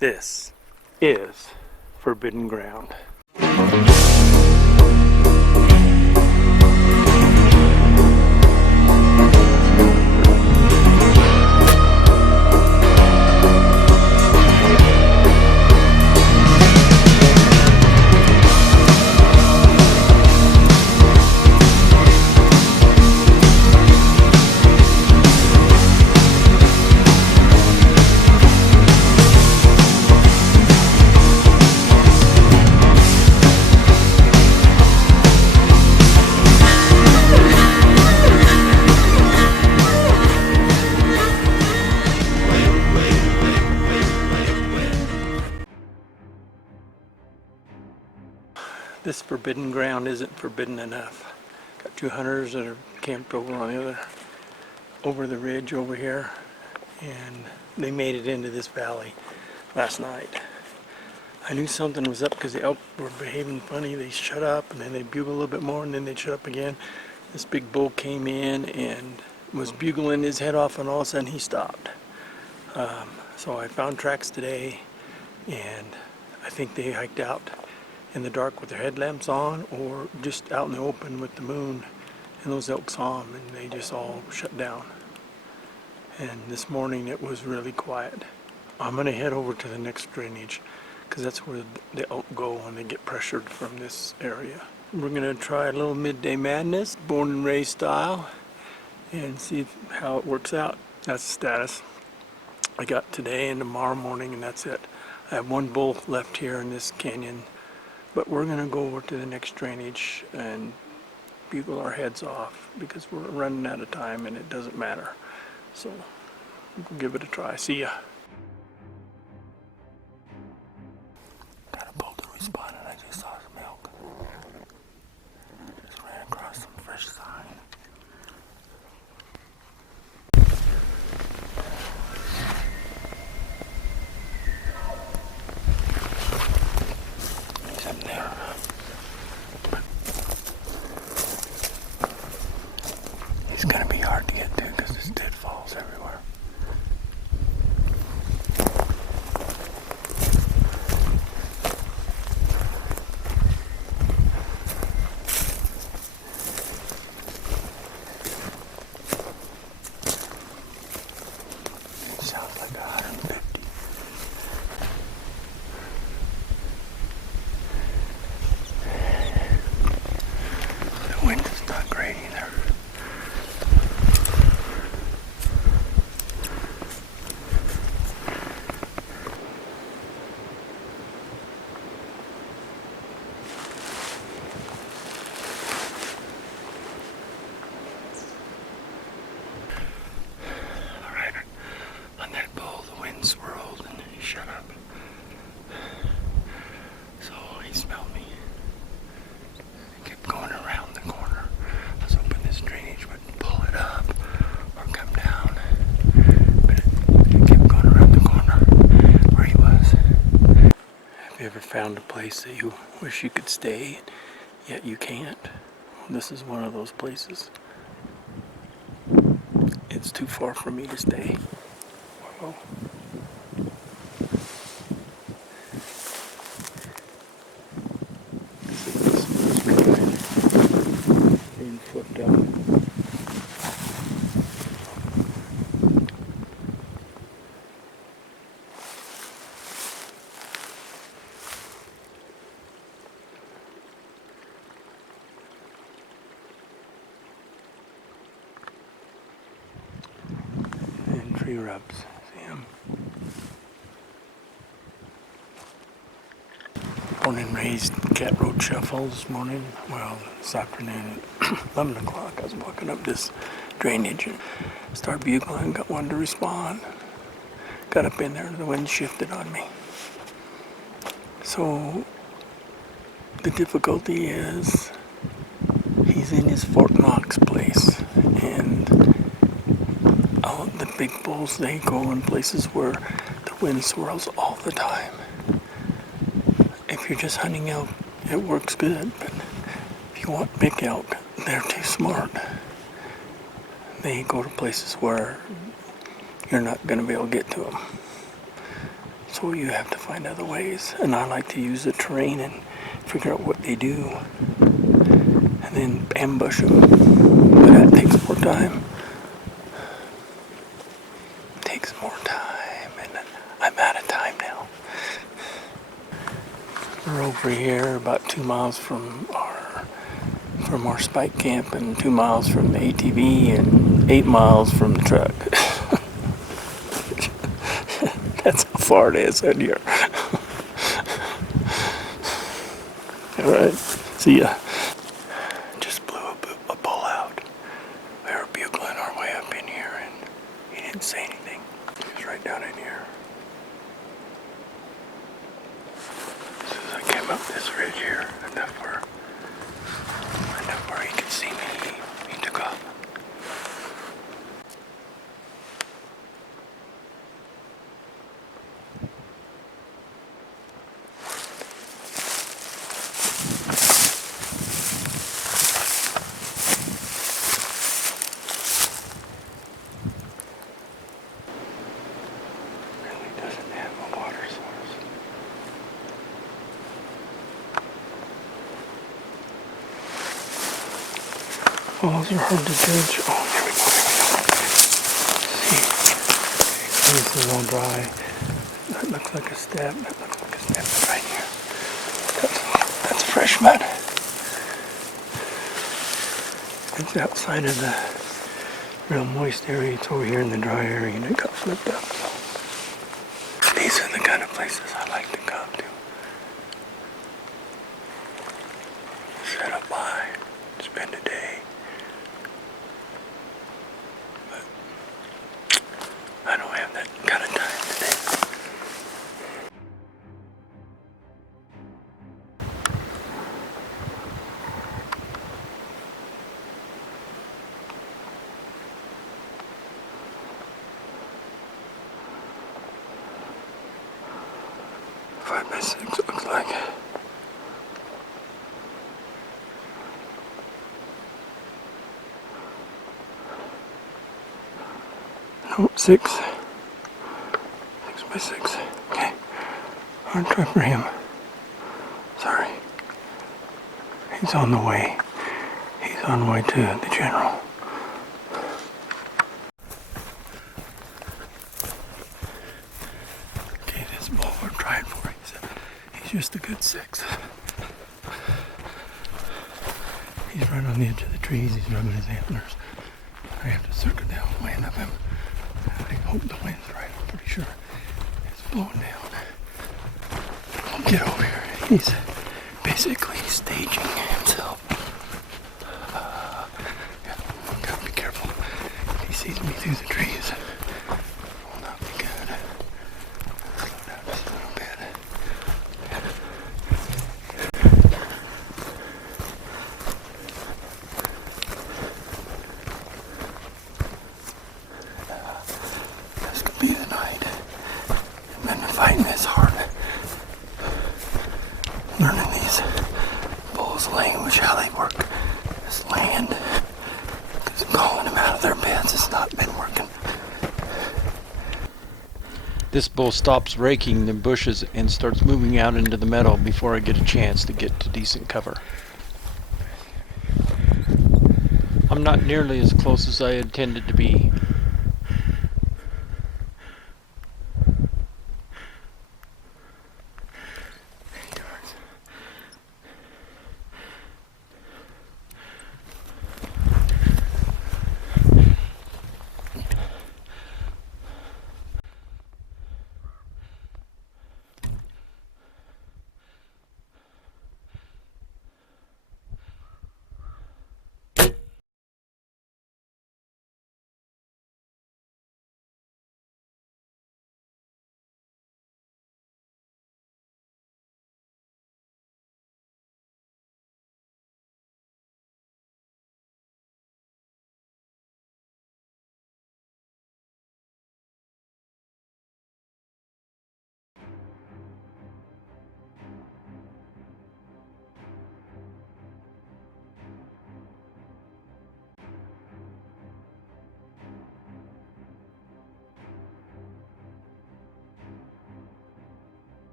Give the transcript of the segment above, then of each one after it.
This is forbidden ground. This forbidden ground isn't forbidden enough. Got two hunters that are camped over on over the ridge over here, and they made it into this valley last night. I knew something was up because the elk were behaving funny. They shut up and then they bugle a little bit more and then they'd shut up again. This big bull came in and was bugling his head off, and all of a sudden he stopped. So I found tracks today, and I think they hiked out in the dark with their headlamps on, or just out in the open with the moon, and those elk saw them and they just all shut down. And this morning it was really quiet. I'm gonna head over to the next drainage because that's where the elk go when they get pressured from this area. We're gonna try a little midday madness, born and raised style, and see how it works out. That's the status I got today and tomorrow morning, and that's it. I have one bull left here in this canyon, but we're gonna go over to the next drainage and bugle our heads off because we're running out of time and it doesn't matter. So we'll give it a try. See ya. Got a bull to respond, and I just saw some elk. Just ran across some fresh sign. He's up there. He's gonna be hard to get to because there's deadfalls everywhere. It sounds like 150. The wind is not great either. On that bull, the wind swirled and he shut up. So he smelled me. He kept going around the corner. I was hoping this drainage would pull it up or come down. But it kept going around the corner where he was. Have you ever found a place that you wish you could stay, yet you can't? Well, this is one of those places. It's too far for me to stay. Whoa. Being flipped out. And tree rubs. See them? Born and raised cat road shuffle this morning. Well, this afternoon at 11 o'clock, I was walking up this drainage and started bugling, got one to respond. Got up in there and the wind shifted on me. So the difficulty is he's in his Fort Knox place, and the big bulls, they go in places where the wind swirls all the time. If you're just hunting elk, it works good, but if you want big elk, they're too smart. They go to places where you're not going to be able to get to them. So you have to find other ways. And I like to use the terrain and figure out what they do. And then ambush them. But that takes more time. It takes more time. And I'm out of time now. We're over here about 2 miles from our spike camp and 2 miles from the ATV and 8 miles from the truck. That's how far it is out here. Alright, see ya. Just blew a bull out. We were bugling our way up in here and he didn't say anything. He was right down in here. As soon as I came up this ridge here, enough where he could see me, he took off. Really doesn't have a water source. Falls are hard to judge. Oh, there we go. See, this is all dry. That looks like a step. That looks like a step right here. That's fresh mud. It's outside of the real moist area. It's over here in the dry area and it got flipped up. So these are the kind of places I like to come to. Set up by, spend a day. But I don't have that kind of time today. Five by six looks like. No, 6. 6 by 6. Okay. Hard try for him. Sorry. He's on the way. He's on the way to the general. Okay, this bull we're trying for. He's just a good 6. He's right on the edge of the trees. He's rubbing his antlers. I have to circle down, land up him. I hope the wind's right. I'm pretty sure it's blowing down. I'll get over here. He's basically staging himself. Gotta be careful. If he sees me through the trees, it will not be good. Slow down just a little bit. This could be the night. And then the fighting is hard. Learning these bulls' language, how they work this land. Because calling them out of their beds has not been working. This bull stops raking the bushes and starts moving out into the meadow before I get a chance to get to decent cover. I'm not nearly as close as I intended to be.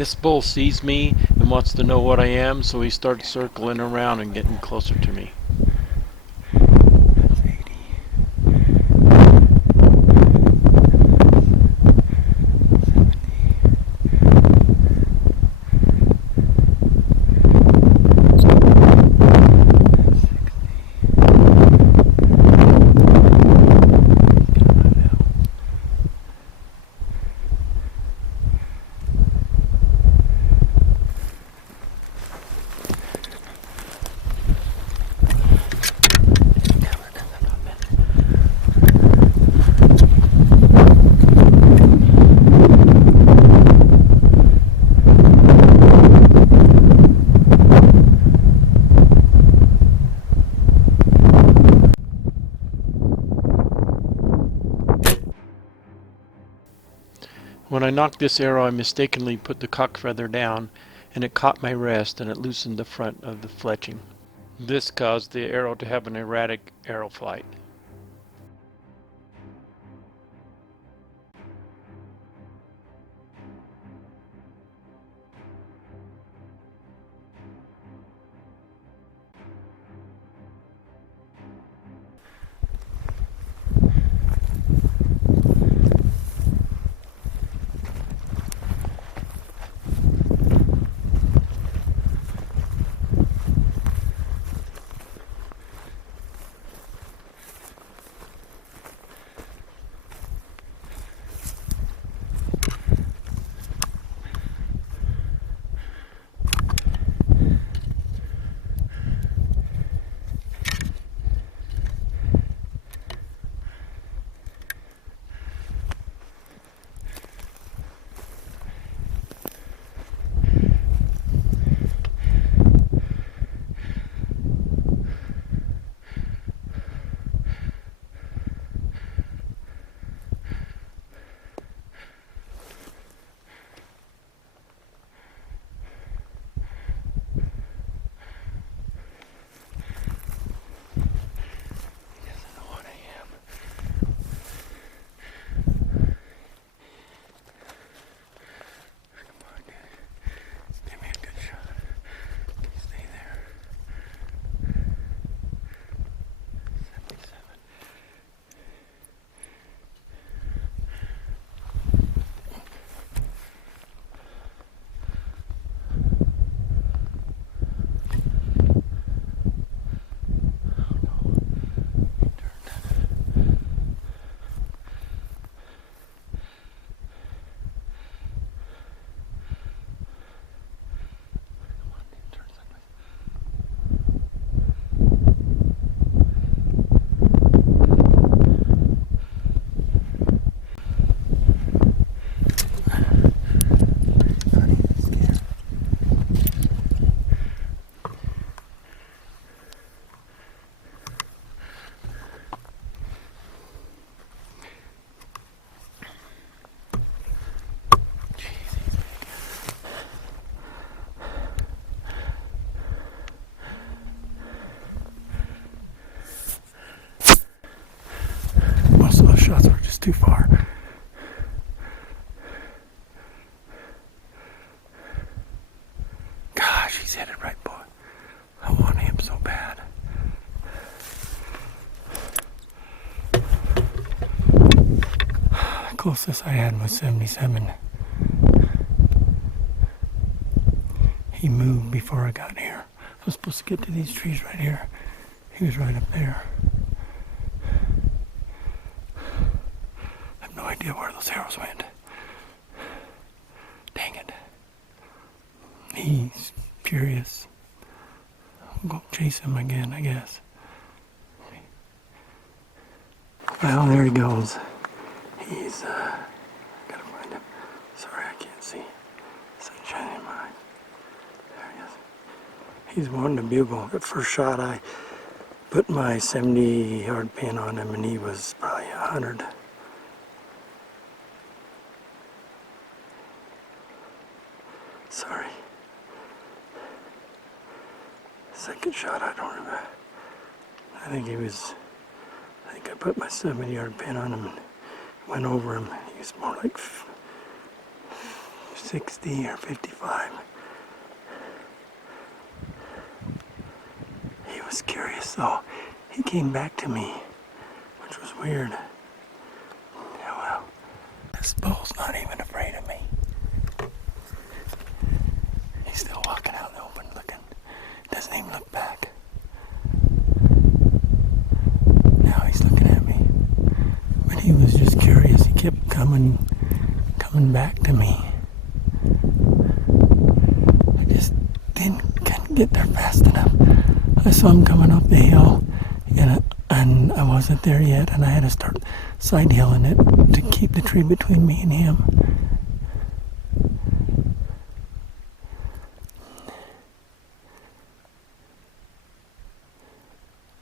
This bull sees me and wants to know what I am, so he starts circling around and getting closer to me. That's 80. When I knocked this arrow, I mistakenly put the cock feather down, and it caught my wrist and it loosened the front of the fletching. This caused the arrow to have an erratic arrow flight. Most of those shots were just too far. Gosh, he's headed right, boy. I want him so bad. The closest I had was 77. He moved before I got here. I was supposed to get to these trees right here. He was right up there. I have no idea where those arrows went. Dang it. He's curious. I'll go chase him again, I guess. Well, there he goes. He's, gotta find him. Sorry, I can't see. Sunshine in my eyes. There he is. He's wanting to bugle. The first shot, I put my 70-yard pin on him, and he was probably 100. Sorry. Second shot, I don't remember. I think I put my 70-yard pin on him and went over him. He was more like 60 or 55. He was curious though. He came back to me, which was weird. Yeah, well, this bull's not even afraid of me. He's still walking out in the open looking. Doesn't even look back. Now he's looking at me. But he was just curious. He kept coming back to me. I just couldn't get there fast enough. I saw him coming up the hill, and I wasn't there yet, and I had to start side hilling it to keep the tree between me and him.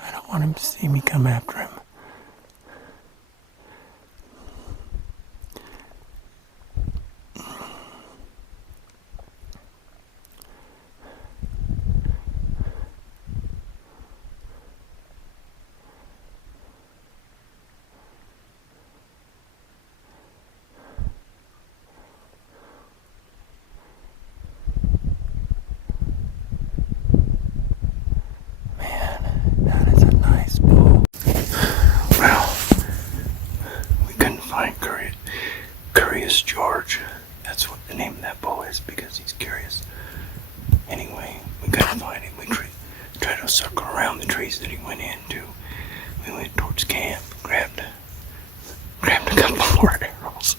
I don't want him to see me come after him. That is a nice bull. Well, we couldn't find Curious George. That's what the name of that bull is, because he's curious. Anyway, we couldn't find him. We tried to circle around the trees that he went into. We went towards camp, grabbed a couple more arrows.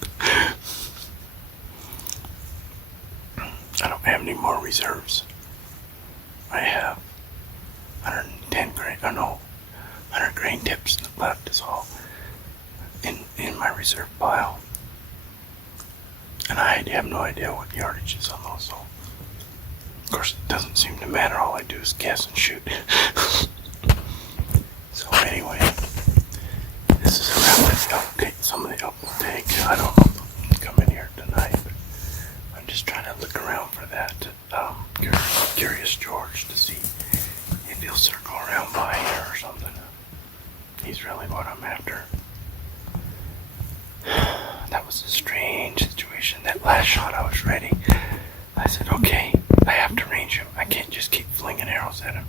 I don't have any more reserves. I have 100 grain tips left is all in my reserve pile. And I have no idea what yardage is on those, so of course it doesn't seem to matter. All I do is guess and shoot. So anyway, this is around some of the elk will take. I don't know if they'll come in here tonight, but I'm just trying to look around for that Curious George to see if he'll circle around by here or something. He's really what I'm after. That was a strange situation. That last shot I was ready. I said, okay, I have to range him. I can't just keep flinging arrows at him.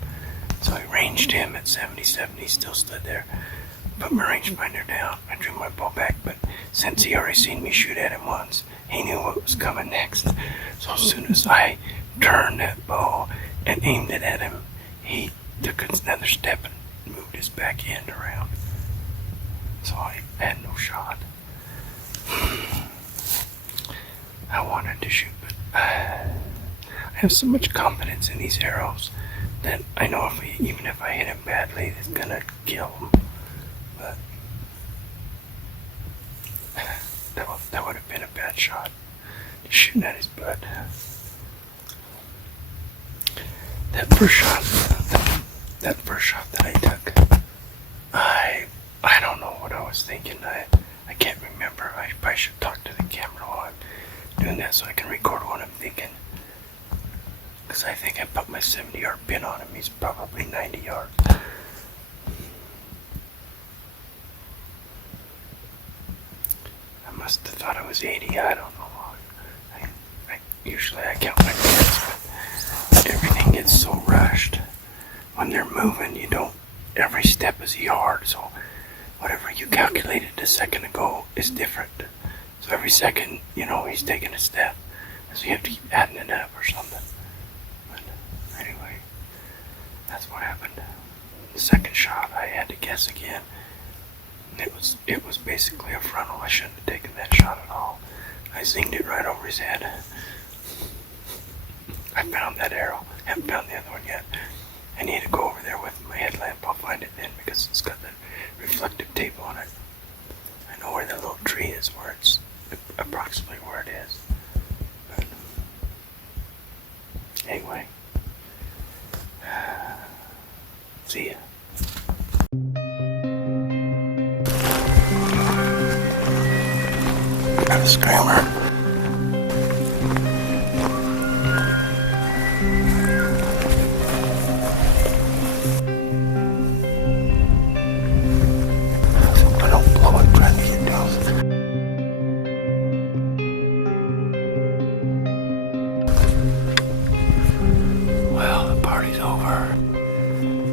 So I ranged him at 77. He still stood there. Put my rangefinder down. I drew my bow back, but since he already seen me shoot at him once, he knew what was coming next. So as soon as I turned that bow and aimed it at him, he took another step and moved his back end around. So I had no shot. I wanted to shoot, but I have so much confidence in these arrows that I know even if I hit him badly, it's gonna kill him. But that would have been a bad shot. Just shooting at his butt. That first shot that I took, I don't know what I was thinking. I can't remember. I probably should talk to the camera while I'm doing that so I can record what I'm thinking. Because I think I put my 70-yard pin on him. He's probably 90 yards. I must have thought I was 80. I don't know. Usually I count my pins, but everything gets so rushed. When they're moving, every step is a yard, so whatever you calculated a second ago is different. So every second, he's taking a step. So you have to keep adding it up or something. But anyway, that's what happened. The second shot, I had to guess again. It was basically a frontal. I shouldn't have taken that shot at all. I zinged it right over his head. I found that arrow. Haven't found the other one yet. I need to go over there with my headlamp. I'll find it then because it's got that reflective tape on it. I know where the little tree is, where it's approximately where it is. But anyway, see ya. Got a screamer.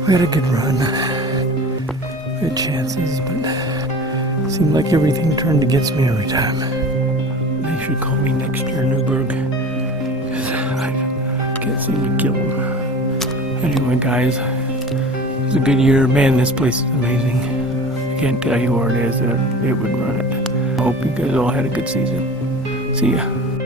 We had a good run. Good chances, but it seemed like everything turned against me every time. They should call me next year, Newberg, because I can't seem to kill them. Anyway, guys, it was a good year. Man, this place is amazing. I can't tell you where it is. It would run it. I hope you guys all had a good season. See ya.